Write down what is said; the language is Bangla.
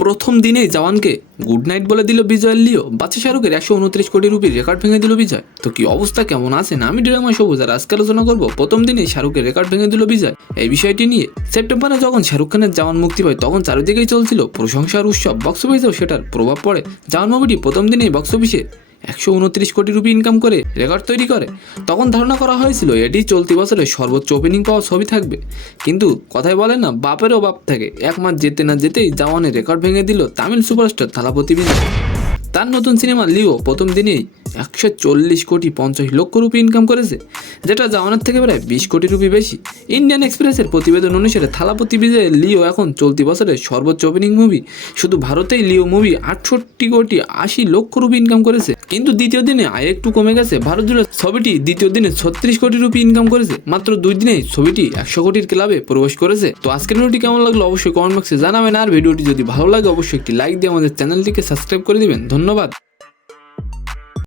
প্রথম দিনেই জওয়ানকে গুড নাইট বলে দিল বিজয়ের লিও। বাচ্চা শাহরুখের 129 কোটি রুপির রেকর্ড ভেঙে দিল বিজয়। তো কি অবস্থা, কেমন আছেন? আমি ডিরামা সবুজ, আর আজকে আলোচনা করবো প্রথম দিনেই শাহরুখের রেকর্ড ভেঙে দিল বিজয় এই বিষয়টি নিয়ে। সেপ্টেম্বরে যখন শাহরুখ খানের জওয়ান মুক্তি পায় তখন চারিদিকেই চলছিল প্রশংসার উৎসব। বক্স অফিসেও সেটার প্রভাব পড়ে। জওয়ান মুভিটি প্রথম দিনেই বক্স অফিসে 129 কোটি রুপি ইনকাম করে রেকর্ড তৈরি করে। তখন ধারণা করা হয়েছিল এটি চলতি বছরের সর্বোচ্চ ওপেনিং পাওয়া ছবি থাকবে। কিন্তু কথায় বলে না, বাপেরও বাপ থাকে। এক মাস যেতে না যেতেই জওয়ানের রেকর্ড ভেঙে দিল তামিল সুপারস্টার থালাপতি বিজয়। তার নতুন সিনেমা লিও প্রথম দিনেই 140 কোটি 50 লক্ষ রুপি ইনকাম করেছে, যেটা জওয়ানের থেকে প্রায় 20 কোটি রুপি বেশি। ইন্ডিয়ান এক্সপ্রেসের প্রতিবেদন অনুসারে থালাপতি বিজয়ের লিও এখন চলতি বছরের সর্বোচ্চ ওপেনিং মুভি। শুধু ভারতেই লিও মুভি 68 কোটি 80 লক্ষ রুপি ইনকাম করেছে। কিন্তু দ্বিতীয় দিনে আয় একটু কমে গেছে। ভারত জুড়ে ছবিটি দ্বিতীয় দিনে 36 কোটি রুপি ইনকাম করেছে। মাত্র 2 দিনেই ছবিটি 100 কোটির ক্লাবে প্রবেশ করেছে। তো আজকের ভিডিওটি কেমন লাগলো অবশ্যই কমেন্ট বক্সে জানাবেন। আর ভিডিওটি যদি ভালো লাগে অবশ্যই একটি লাইক দিয়ে আমাদের চ্যানেলটিকে সাবস্ক্রাইব করে দিবেন। ধন্যবাদ।